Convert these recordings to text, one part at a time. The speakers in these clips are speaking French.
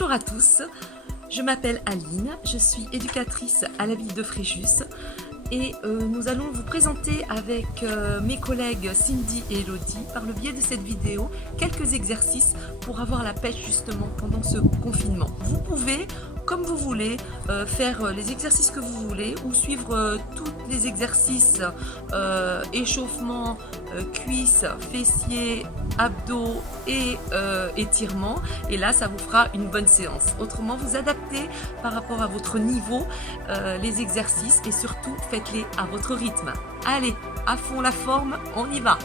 Bonjour à tous, je m'appelle Aline, je suis éducatrice à la ville de Fréjus et nous allons vous présenter avec mes collègues Cindy et Elodie par le biais de cette vidéo quelques exercices pour avoir la pêche justement pendant ce confinement. Vous pouvez, comme vous voulez, faire les exercices que vous voulez ou suivre tous les exercices échauffement, cuisses, fessiers, abdos et étirements, et là ça vous fera une bonne séance. Autrement, vous adaptez par rapport à votre niveau les exercices et surtout faites-les à votre rythme. Allez, à fond la forme, on y va!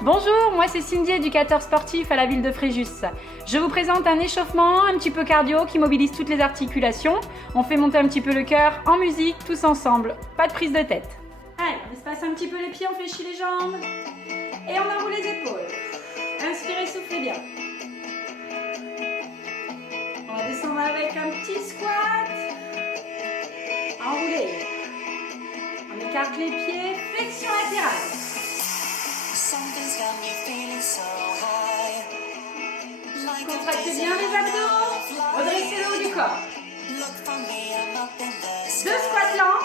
Bonjour, moi c'est Cindy, éducateur sportif à la ville de Fréjus. Je vous présente un échauffement un petit peu cardio qui mobilise toutes les articulations. On fait monter un petit peu le cœur en musique, tous ensemble. Pas de prise de tête. Allez, on espace un petit peu les pieds, on fléchit les jambes. Et on enroule les épaules. Inspirez, soufflez bien. On va descendre avec un petit squat. Enroulez. On écarte les pieds, flexion latérale. Contractez bien les abdos, redressez le haut du corps. 2 squats lents.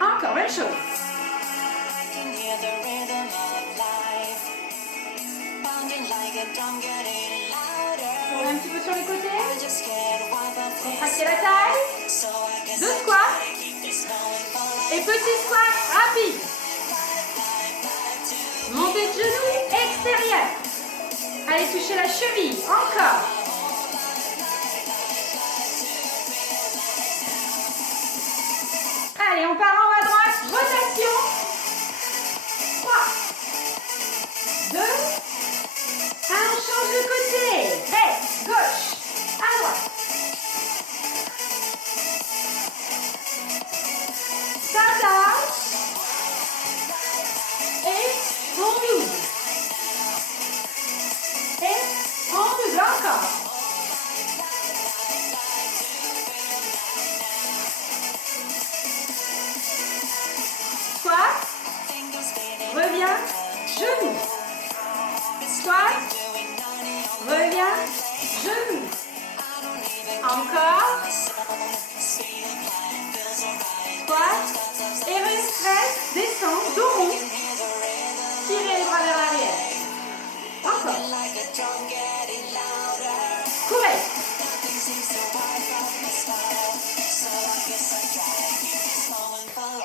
Encore, même chose. Tournez un petit peu sur les côtés. Contractez la taille. 2 squats. Et petit squat rapide. Montez de genoux, extérieur. Allez toucher la cheville, encore. Allez, on part en haut à droite, rotation. 3, 2, 1, on change de côté. Hey, gauche, à droite. Ça. Et on double. Et on double encore. Squat. Reviens. Genou. Squat. Reviens. Genou. Encore. Squat. Et reste, descend, dos rond. Tirez les bras vers l'arrière. Encore. Courez.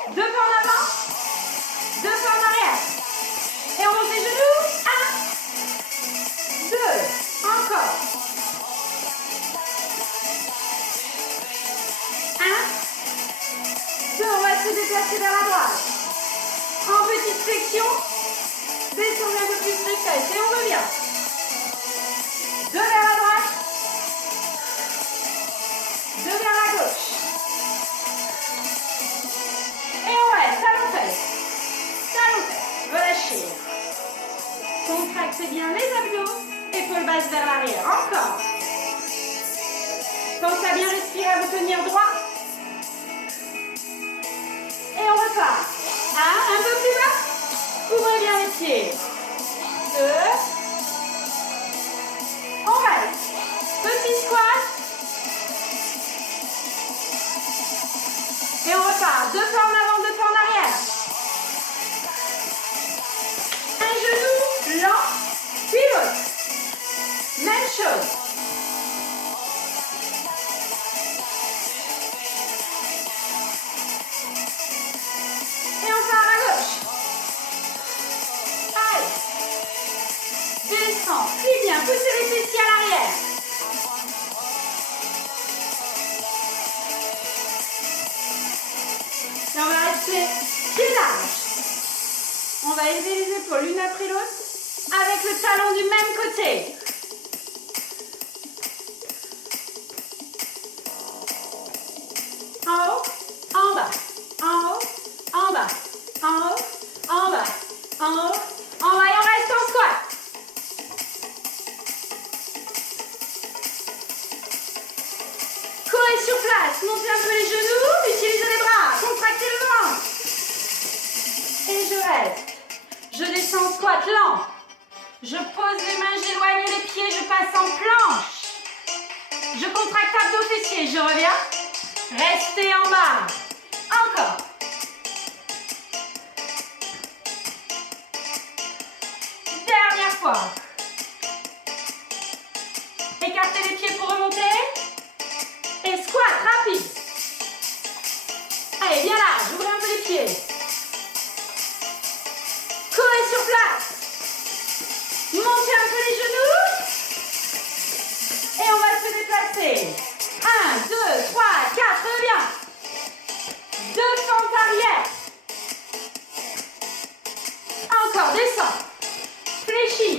2 pas en avant. 2 pas en arrière. Et on monte les genoux. 1, 2. Encore. 1, 2. On va se déplacer vers la droite. En petite flexion. Descendez un peu plus les fesses et on revient. 2 vers la droite. 2 vers la gauche. Et on reste, talon fesse. Talon fesse. Relâchez. Contractez bien les abdos. Épaules basses vers l'arrière. Encore. Pensez à bien respirer, à vous tenir droit. Et on repart. 1, un peu plus bas. Ouvrez bien les pieds. 2. On reste. Petit squat. Et on repart. 2 pas en avant, 2 pas en arrière. Un genou lent, puis l'autre. Même chose. Et on part à gauche. Allez. Descends, plie bien, poussez les fessiers à l'arrière. Et on va rester pieds larges. On va élever les épaules l'une après l'autre avec le talon du même côté. En haut, en bas, en haut, en bas, en haut, en bas, en haut, en bas et on reste en squat. Courez sur place, montez un peu les genoux, utilisez les bras, contractez le ventre. Et je reste. Je descends en squat lent. Je pose les mains, j'éloigne les pieds, je passe en planche. Je contracte abdos fessiers, je reviens. Restez en bas. Encore. Dernière fois. Écartez les pieds pour remonter. Et squat rapide. Allez, bien large, ouvrez un peu les pieds. Courez sur place. Montez un peu les genoux. Et on va se déplacer. 1, 2, 3, 4, reviens. 2 fentes arrière. Encore, descends. Fléchis.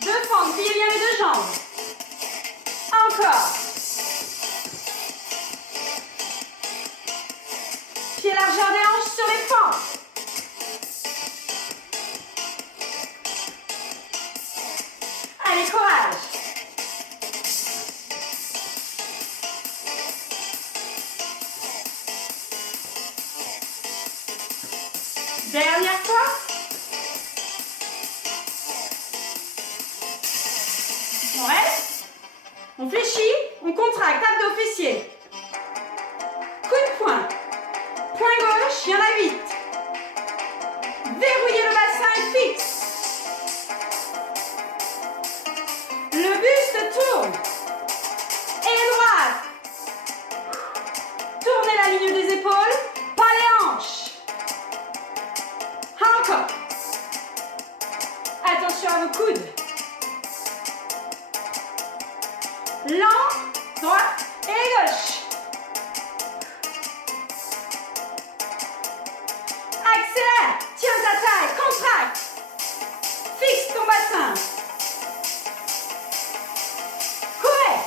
2 fentes, pliez bien les 2 jambes. Encore. Pied largeur des hanches sur les fentes. Allez, courage. Dernière fois. On reste. On fléchit. On contracte. Abdos fessiers. Coup de poing. Poing gauche. Il y en a 8. Verrouillez le bassin et fixe. Le buste tourne. Et droite. Tournez la ligne des épaules. Pas les hanches. Encore. Attention à vos coudes. Lent, droite et gauche. Accélère. Tiens ta taille. Contracte. Fixe ton bassin. Courez.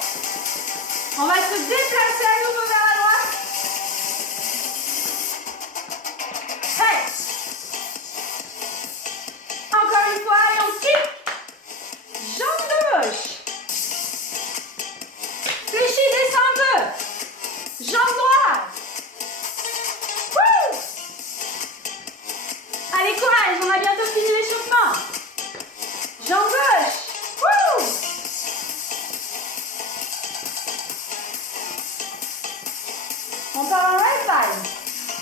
On va se déplacer à nouveau vers la droite. Hey. Encore une fois, et on kick. Jambe de gauche. Fléchis, descends un peu. Jambe droite. Wouh. Allez, courage, on a bientôt fini l'échauffement. Jambe gauche. Wouh. On part en right side.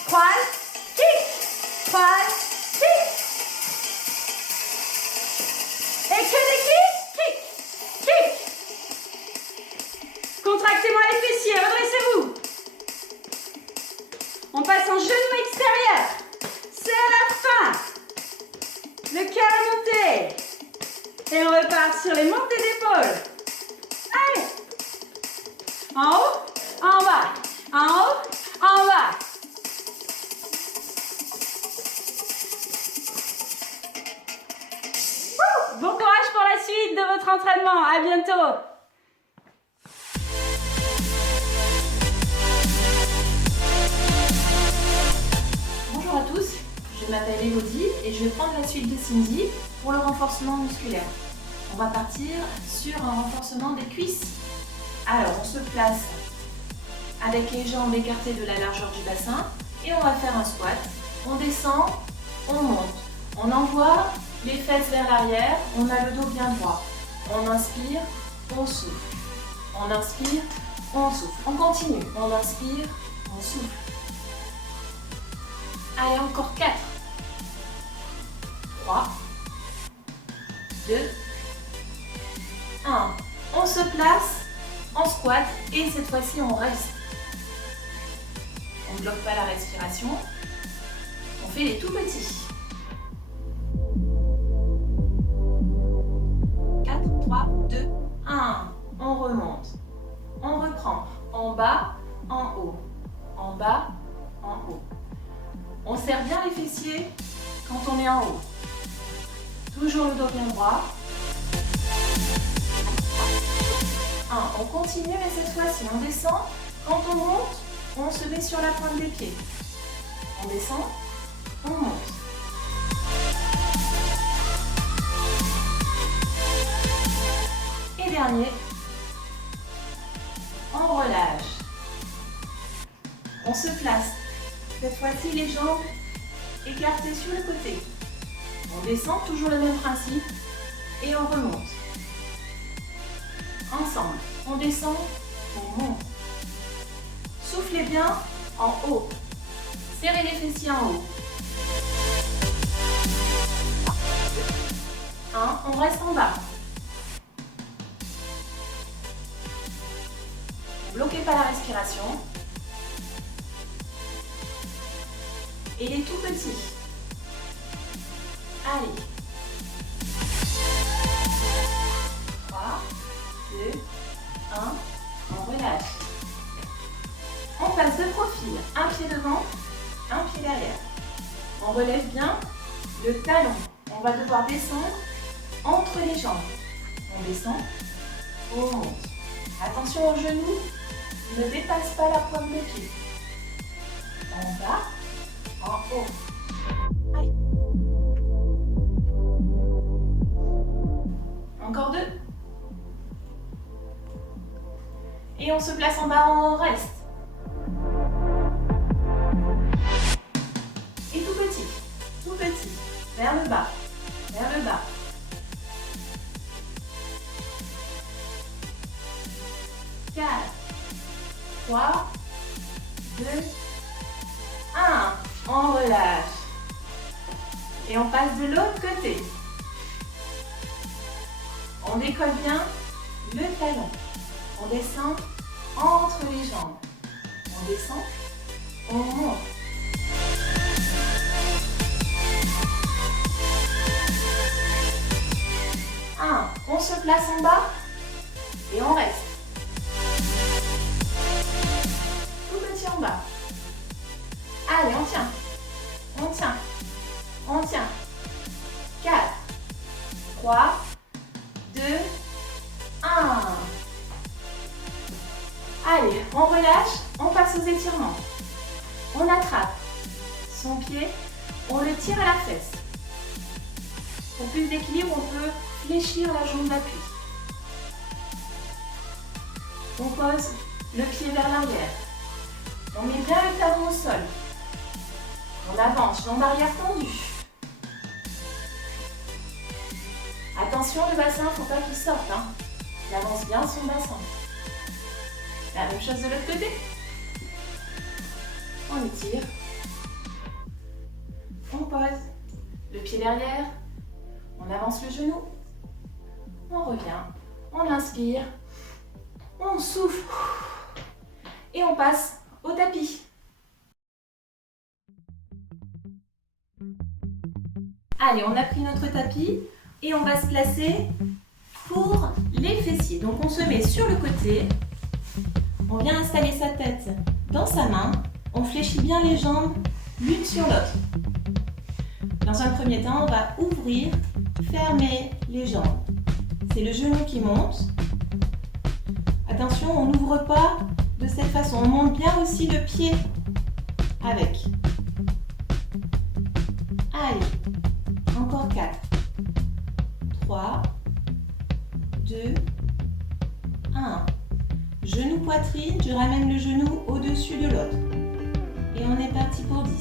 Croise, kick. Croise, kick. Et que des kicks, kick, kick. Contractez-moi les fessiers, redressez-vous. On passe en genou extérieur. C'est à la fin. Le cœur est monté. Et on repart sur les montées d'épaule. Allez. En haut, en bas. En haut, en bas. Bon courage pour la suite de votre entraînement. À bientôt. Bonjour à tous, je m'appelle Elodie et je vais prendre la suite de Cindy pour le renforcement musculaire. On va partir sur un renforcement des cuisses. Alors on se place avec les jambes écartées de la largeur du bassin et on va faire un squat. On descend, on monte, on envoie les fesses vers l'arrière, on a le dos bien droit. On inspire, on souffle. On inspire, on souffle. On continue, on inspire, on souffle. Allez, encore 4. 3, 2, 1. On se place en squat et cette fois-ci on reste. On ne bloque pas la respiration. On fait les tout petits. 4, 3, 2, 1. On remonte. On reprend. En bas, en haut. En bas, en haut. On serre bien les fessiers quand on est en haut. Toujours le dos bien droit. 1. On continue et cette fois-ci on descend. Quand on monte, on se met sur la pointe des pieds. On descend, on monte. Et dernier, on relâche. On se place. Cette fois-ci, les jambes écartées sur le côté. On descend, toujours le même principe, et on remonte. Ensemble, on descend, on monte. Soufflez bien en haut. Serrez les fessiers en haut. 1, on reste en bas. Bloquez pas la respiration. Et les tout petits. Allez. 3, 2, 1, on relâche. On passe de profil, un pied devant, un pied derrière. On relève bien le talon. On va devoir descendre entre les jambes. On descend, on monte. Attention aux genoux, ne dépasse pas la pointe de pied. En bas, en haut. Allez. Encore 2. Et on se place en bas, on reste. Et tout petit, vers le bas, vers le bas. 4, 3, 2, 1. On relâche. Et on passe de l'autre côté. On décolle bien le talon. On descend entre les jambes. On descend, on monte. On se place en bas et on reste. Tout petit en bas. Allez, on tient. On tient. On tient. 4, 3, 2, 1. Allez, on relâche, on passe aux étirements. On attrape son pied, on le tire à la fesse. Pour plus d'équilibre, on peut fléchir la jambe d'appui. On pose le pied vers l'arrière. On met bien le talon au sol. On avance, jambe arrière tendue. Attention, le bassin, il ne faut pas qu'il sorte. Il avance bien son bassin. La même chose de l'autre côté. On étire. On pose le pied derrière. On avance le genou. On revient. On inspire. On souffle. Et on passe au tapis. Allez, on a pris notre tapis et on va se placer pour les fessiers. Donc on se met sur le côté. On vient installer sa tête dans sa main. On fléchit bien les jambes l'une sur l'autre. Dans un premier temps, on va ouvrir, fermer les jambes. C'est le genou qui monte. Attention, on n'ouvre pas de cette façon. On monte bien aussi le pied avec. Allez, encore 4, 3, 2, 1. Genou poitrine, je ramène le genou au-dessus de l'autre. Et on est parti pour 10,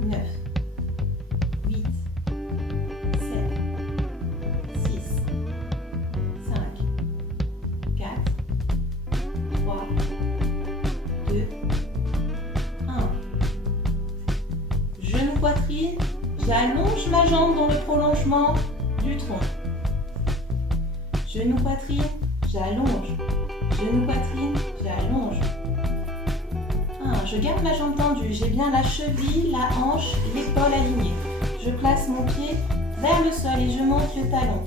9, 8, 7, 6, 5, 4, 3, 2, 1. Genou poitrine, j'allonge ma jambe dans le prolongement du tronc. Genou poitrine, j'allonge. Genou poitrine, j'allonge. Je garde ma jambe tendue. J'ai bien la cheville, la hanche, l'épaule alignée. Je place mon pied vers le sol et je monte le talon.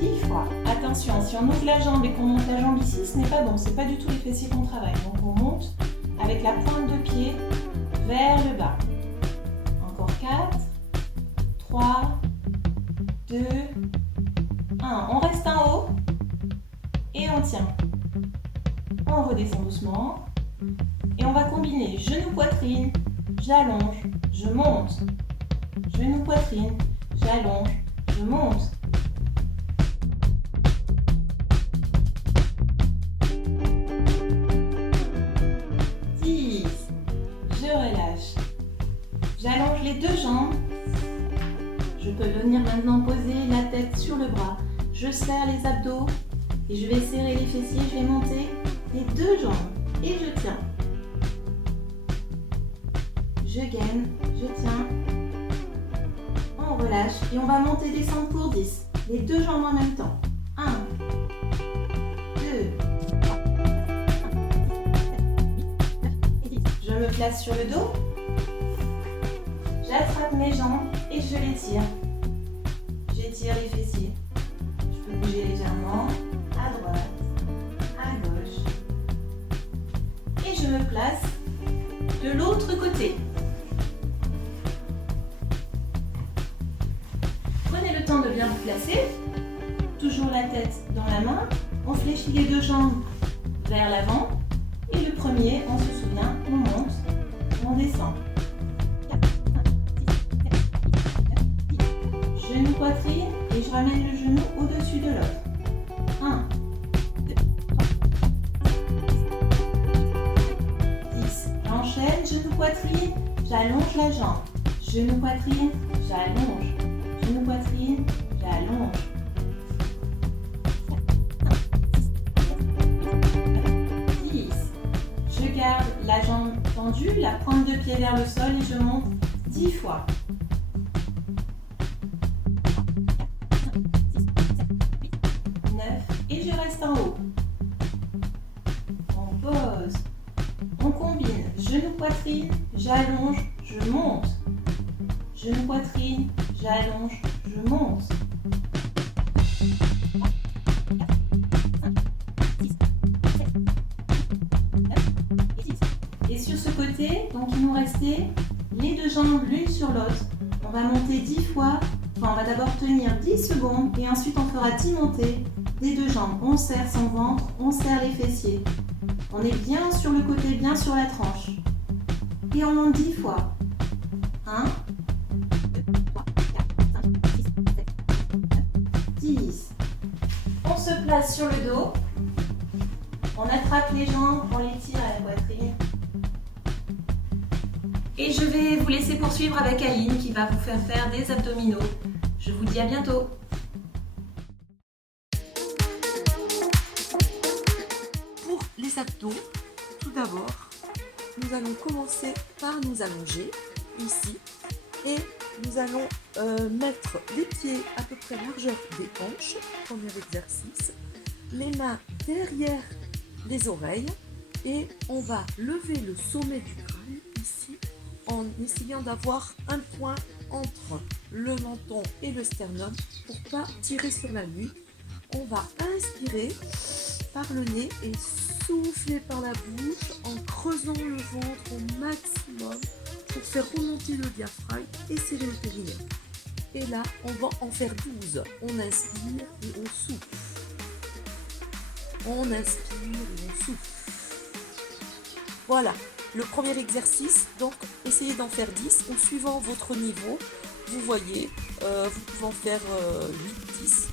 10 fois. Attention, si on ouvre la jambe et qu'on monte la jambe ici, ce n'est pas bon. Ce n'est pas du tout les fessiers qu'on travaille. Donc on monte avec la pointe de pied vers le bas. Encore 4, 3, 2, 1. On reste en haut et on tient. On redescend doucement et on va combiner genou poitrine, j'allonge, je monte. Genou poitrine, j'allonge, je monte. Je relâche. J'allonge deux jambes. Je peux venir maintenant poser la tête sur le bras. Je serre les abdos et je vais serrer les fessiers. Je vais monter les deux jambes et je tiens. Je gaine, je tiens. On relâche et on va monter, descendre pour 10. Les deux jambes en même temps. 1, 2. Je me place sur le dos. J'attrape mes jambes et je les tire. J'étire les fessiers. Je peux bouger légèrement à droite, à gauche. Et je me place de l'autre côté. Prenez le temps de bien vous placer. Toujours la tête dans la main. On fléchit les deux jambes vers l'avant. Et le premier, on se souvient, on monte, on descend. Genou poitrine et je ramène le genou au-dessus de l'autre. 1, 2, 3, 10. J'enchaîne, genou poitrine, j'allonge la jambe. Genou poitrine, j'allonge. Genou poitrine, j'allonge. 10. Je garde la jambe tendue, la pointe de pied vers le sol et je monte 10 fois. 9 et je reste en haut. On pose. On combine. Genou poitrine, j'allonge, je monte. Genou poitrine, j'allonge, je monte. Et sur ce côté, donc il nous restait les deux jambes l'une sur l'autre. On va monter 10 fois. Enfin, on va d'abord tenir 10 secondes et ensuite on fera 10 montées des deux jambes. On serre son ventre, on serre les fessiers. On est bien sur le côté, bien sur la tranche. Et on monte 10 fois. 1, 2, 3, 4, 5, 6, 7, 8, 9, 10. On se place sur le dos. On attrape les jambes, on les tire à la poitrine. Et je vais vous laisser poursuivre avec Aline qui va vous faire des abdominaux. Je vous dis à bientôt. Pour les abdos, tout d'abord, nous allons commencer par nous allonger ici et nous allons mettre les pieds à peu près largeur des hanches, premier exercice, les mains derrière les oreilles et on va lever le sommet du crâne ici en essayant d'avoir un point entre le menton et le sternum pour pas tirer sur la nuque. On va inspirer par le nez et souffler par la bouche en creusant le ventre au maximum pour faire remonter le diaphragme et serrer le périnée. Et là, on va en faire 12. On inspire et on souffle. On inspire et on souffle. Voilà, le premier exercice. Donc, essayez d'en faire 10 ou suivant votre niveau. Vous voyez, vous pouvez en faire 8, 10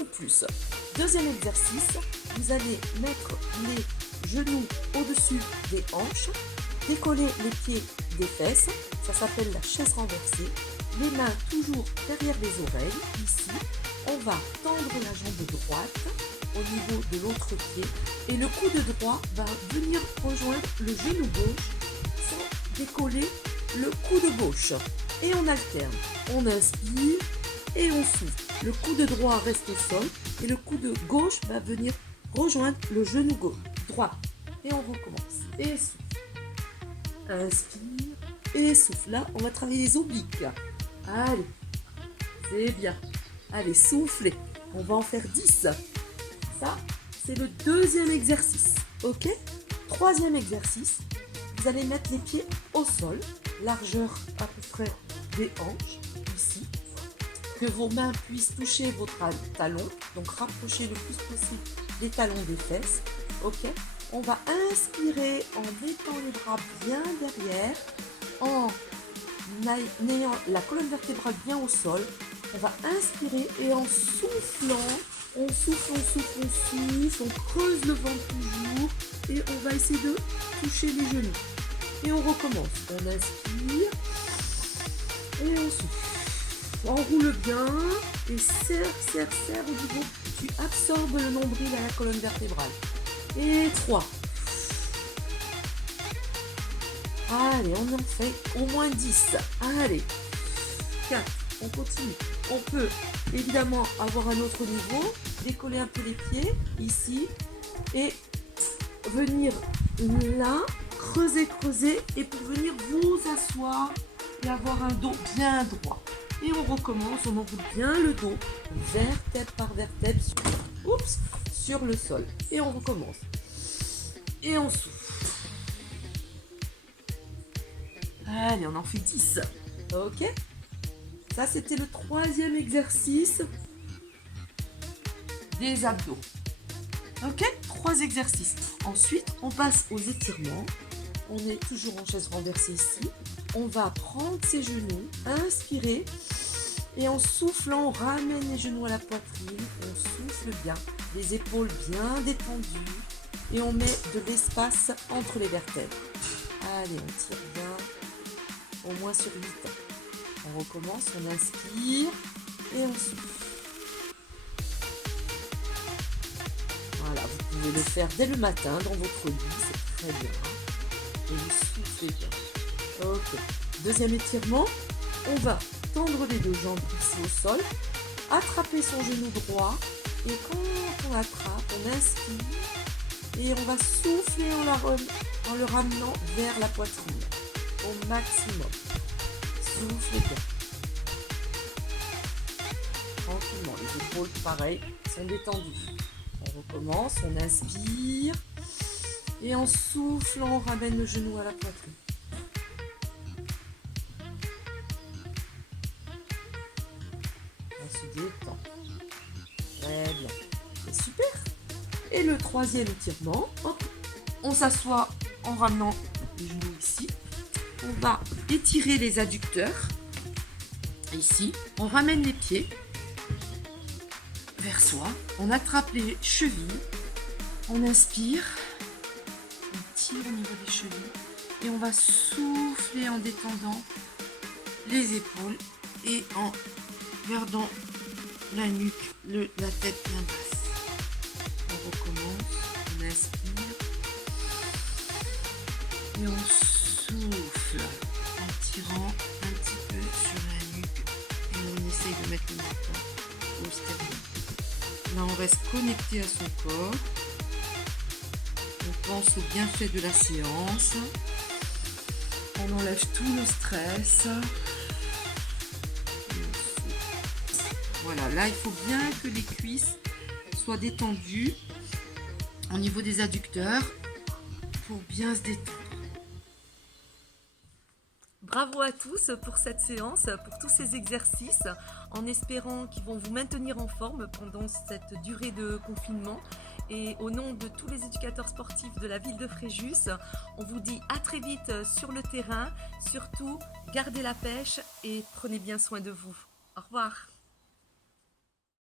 ou plus. Deuxième exercice, vous allez mettre les genoux au-dessus des hanches, décoller les pieds des fesses, ça s'appelle la chaise renversée, les mains toujours derrière les oreilles, ici, on va tendre la jambe droite au niveau de l'autre pied et le coude droit va venir rejoindre le genou gauche sans décoller le coude gauche. Et on alterne, on inspire et on souffle. Le coude droit reste au sol et le coude gauche va venir rejoindre le genou gauche, droit. Et on recommence. Et souffle. Inspire et souffle. Là, on va travailler les obliques. Allez, c'est bien. Allez, soufflez. On va en faire 10. Ça, c'est le deuxième exercice. Ok? Troisième exercice. Vous allez mettre les pieds au sol. Largeur à peu près des hanches, ici. Que vos mains puissent toucher votre talon. Donc, rapprochez le plus possible les talons des fesses. Ok? On va inspirer en mettant les bras bien derrière, en ayant la colonne vertébrale bien au sol. On va inspirer et en soufflant, on souffle, on souffle, on souffle, on creuse le ventre toujours et on va essayer de toucher les genoux. Et on recommence. On inspire Et on souffle. Enroule bien et serre au niveau. Tu absorbes le nombril à la colonne vertébrale. Et 3. Allez, on en fait au moins 10. Allez. 4. On continue. On peut évidemment avoir un autre niveau. Décoller un peu les pieds ici. Et venir là. Creuser. Et pour venir vous asseoir et avoir un dos bien droit. Et on recommence. On enroule bien le dos. Vertèbre par vertèbre. Sur le sol. Et on recommence. Et on souffle. Allez, on en fait 10. Ok. Ça, c'était le 3e exercice des abdos. Ok, 3 exercices. Ensuite, on passe aux étirements. On est toujours en chaise renversée ici. On va prendre ses genoux, inspirer. Et en soufflant, on ramène les genoux à la poitrine. On souffle bien, les épaules bien détendues. Et on met de l'espace entre les vertèbres. Allez, on tire bien. Au moins sur 8. On recommence, on inspire et on souffle. Voilà, vous pouvez le faire dès le matin dans votre lit, c'est très bien. Et vous soufflez bien. Ok. 2e étirement, on va tendre les 2 jambes ici au sol, attraper son genou droit et quand on attrape, on inspire et on va souffler en le ramenant vers la poitrine. Au maximum. Soufflez bien. Tranquillement. Les épaules, pareil, sont détendues. On recommence, on inspire. Et en soufflant, on ramène le genou à la poitrine. On se détend. Très bien. C'est super. Et le 3e étirement, hop, on s'assoit en ramenant les genoux ici. On va étirer les adducteurs. Ici, on ramène les pieds vers soi. On attrape les chevilles. On inspire. On tire au niveau des chevilles. Et on va souffler en détendant les épaules et en gardant la nuque, la tête bien basse. On recommence. On inspire. Et on souffle en tirant un petit peu sur la nuque et on essaye de mettre le menton au sternum. Là, on reste connecté à son corps. On pense au bienfait de la séance. On enlève tout le stress. Voilà, là, il faut bien que les cuisses soient détendues au niveau des adducteurs pour bien se détendre. Bravo à tous pour cette séance, pour tous ces exercices, en espérant qu'ils vont vous maintenir en forme pendant cette durée de confinement. Et au nom de tous les éducateurs sportifs de la ville de Fréjus, on vous dit à très vite sur le terrain. Surtout, gardez la pêche et prenez bien soin de vous. Au revoir.